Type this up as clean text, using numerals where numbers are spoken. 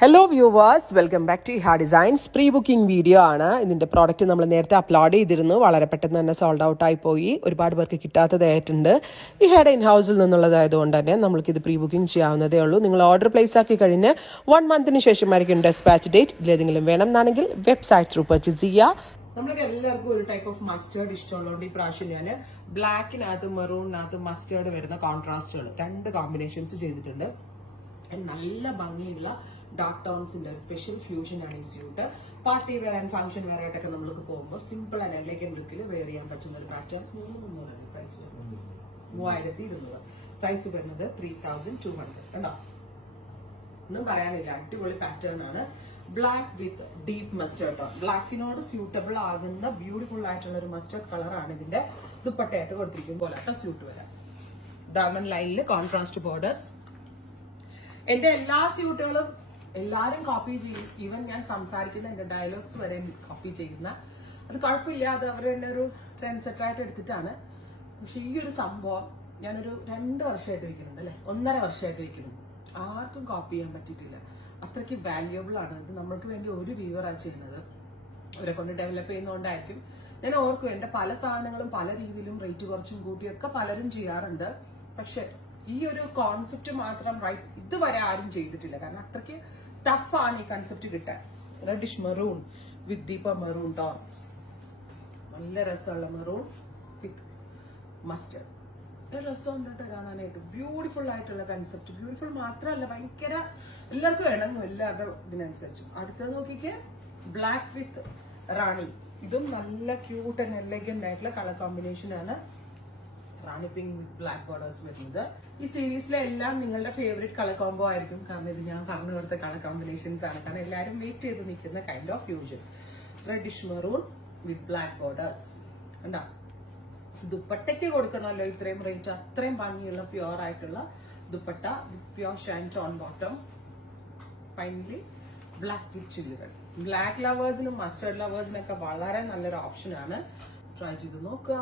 Hello viewers, welcome back to Eha designs. Pre booking video ആണ്. ഇതിന്റെ product നമ്മൾ നേരത്തെ അപ്ലോഡ് ചെയ്തിരുന്നു. വളരെ പെട്ടെന്ന് തന്നെ സോൾഡ് ഔട്ട് ആയി പോയി. ഒരുപാട് പേർക്ക് കിട്ടാത്തതായിട്ടുണ്ട്. ഇഹയുടെ ഇൻ ഹൗസിൽ നിന്നുള്ളതായതുകൊണ്ട് തന്നെ നമ്മൾക്ക് ഇത് പ്രീ ബുക്കിംഗ് ചെയ്യാവുന്നതേ ഉള്ളൂ. നിങ്ങൾ ഓർഡർ പ്ലേസ് ആക്കി കഴിഞ്ഞ് 1 മന്തിന് ശേഷമായിരിക്കും ഡെസ്പാച്ച് ഡേറ്റ്. ഇതിലേതെങ്കിലും വേണം എന്നാണെങ്കിൽ വെബ്സൈറ്റ് ത്രൂ പർച്ചേസ് ചെയ്യുക. നമ്മൾക്ക് എല്ലാവർക്കും ഒരു ടൈപ്പ് ഓഫ് മസ്റ്റേർഡ് ഇഷ്ടമുള്ളതുകൊണ്ട് ഈ പ്രാവശ്യം ഞാൻ ബ്ലാക്കിനകത്ത് മെറൂണിനകത്ത് മസ്റ്റേർഡ് വരുന്ന കോൺട്രാസ്റ്റുകൾ 2 കോമ്പിനേഷൻസ് ചെയ്തിട്ടുണ്ട്. നല്ല ഭംഗിയുള്ള ഡാർക്ക് ടോൺസിന്റെ ഒരു സ്പെഷ്യൽ ഫ്യൂഷൻ ആണ് ഈ suit. Party wear and function wear ആയിട്ടൊക്കെ നമ്മൾക്ക് പോകുമ്പോൾ സിമ്പിൾ ആൻഡ് എലഗന്റ് ലുക്കിൽ വെയർ ചെയ്യാൻ പറ്റുന്ന ഒരു പാറ്റേൺ. 3,200 പ്രൈസ് വരുന്നത്. 3,200 പ്രൈസ് വരുന്നത് 3,200. കണ്ടോ, ഒന്നും പറയാനില്ല, അടിപൊളി പാറ്റേൺ ആണ്. Black with deep mustard tone, ബ്ലാക്കിനോട് സ്യൂട്ടബിൾ ആകുന്ന ബ്യൂട്ടിഫുൾ ആയിട്ടുള്ള ഒരു മസ്റ്റേർഡ് കളറാണ് ഇതിന്റെ ദുപ്പട്ടയായിട്ട് കൊടുത്തിരിക്കും. പോലെ സ്യൂട്ട് വരാം. ഡയമണ്ട് ലൈനിൽ കോൺട്രാസ്റ്റ് ബോർഡേഴ്സ്. എന്റെ എല്ലാ സ്യൂട്ടുകളും എല്ലാരും കോപ്പി ചെയ്യും. ഈവൻ ഞാൻ സംസാരിക്കുന്ന എന്റെ ഡയലോഗ്സ് വരെ കോപ്പി ചെയ്യുന്ന, അത് കുഴപ്പമില്ല, അത് അവർ തന്നെ ഒരു ട്രെൻഡ് സെറ്റായിട്ട് എടുത്തിട്ടാണ്. പക്ഷെ ഈ ഒരു സംഭവം ഞാനൊരു 2 വർഷമായിട്ട് വയ്ക്കുന്നുണ്ട്, അല്ലെ 1.5 വർഷമായിട്ട് വയ്ക്കുന്നു. ആർക്കും കോപ്പി ചെയ്യാൻ പറ്റിയിട്ടില്ല. അത്രയ്ക്ക് വാല്യുബിൾ ആണ് ഇത്. നമ്മൾക്ക് വേണ്ടി ഒരു വ്യൂവറാണ് ചെയ്യുന്നത്. അവരെ കൊണ്ട് ഡെവലപ്പ് ചെയ്യുന്നതുകൊണ്ടായിരിക്കും. ഞാൻ ഓർക്കും, എന്റെ പല സാധനങ്ങളും പല രീതിയിലും റേറ്റ് കുറച്ചും കൂട്ടിയൊക്കെ പലരും ചെയ്യാറുണ്ട്. പക്ഷെ ഈ ഒരു കോൺസെപ്റ്റ് മാത്രം ഇതുവരെ ആരും ചെയ്തിട്ടില്ല. കാരണം അത്രയ്ക്ക് ടഫാണ് ഈ കൺസെപ്റ്റ് കിട്ടാൻ. റെഡിഷ് മെറൂൺ വിത്ത് ഡീപ്പർ മെറൂൺ ടോൺസ്, നല്ല രസമുള്ള മെറൂൺ വിത്ത് മസ്റ്റേർഡ്. രസമുണ്ട് കേട്ടോ കാണാനായിട്ട്. ബ്യൂട്ടിഫുൾ ആയിട്ടുള്ള കൺസെപ്റ്റ്. ബ്യൂട്ടിഫുൾ മാത്രമല്ല, ഭയങ്കര എല്ലാവർക്കും ഇണങ്ങും, എല്ലാവരുടെ ഇതിനനുസരിച്ചും. അടുത്തത് നോക്കിക്കേ, ബ്ലാക്ക് വിത്ത് റാണി. ഇതും നല്ല ക്യൂട്ട് ആൻഡ് എലഗന്റ് ആയിട്ടുള്ള കളർ കോമ്പിനേഷൻ ആണ്. റാണി പിങ്ക് വിത്ത് ബ്ലാക്ക് ബോർഡേഴ്സ് വരുന്നത്. ഈ സീരീസിലെ എല്ലാം നിങ്ങളുടെ ഫേവറേറ്റ് കളർ കോംബോ ആയിരിക്കും. കാരണം ഇത് ഞാൻ പറഞ്ഞു കൊടുത്ത കളർ കോമ്പിനേഷൻസ് ആണ്. കാരണം എല്ലാവരും വെയിറ്റ് ചെയ്ത് നിൽക്കുന്ന kind of fusion. Reddish maroon with black borders. കണ്ടാ, ദുപ്പട്ടയ്ക്ക് കൊടുക്കണമല്ലോ ഇത്രയും റേറ്റ്. അത്രയും ഭംഗിയുള്ള പ്യുവർ ആയിട്ടുള്ള dupatta with pure shine tone bottom. Finally black with chilli red. Black ലവേഴ്സിനും മസ്റ്റേർഡ് ലവേഴ്സിനൊക്കെ വളരെ നല്ലൊരു ഓപ്ഷൻ ആണ്. ട്രൈ ചെയ്ത് നോക്കുക.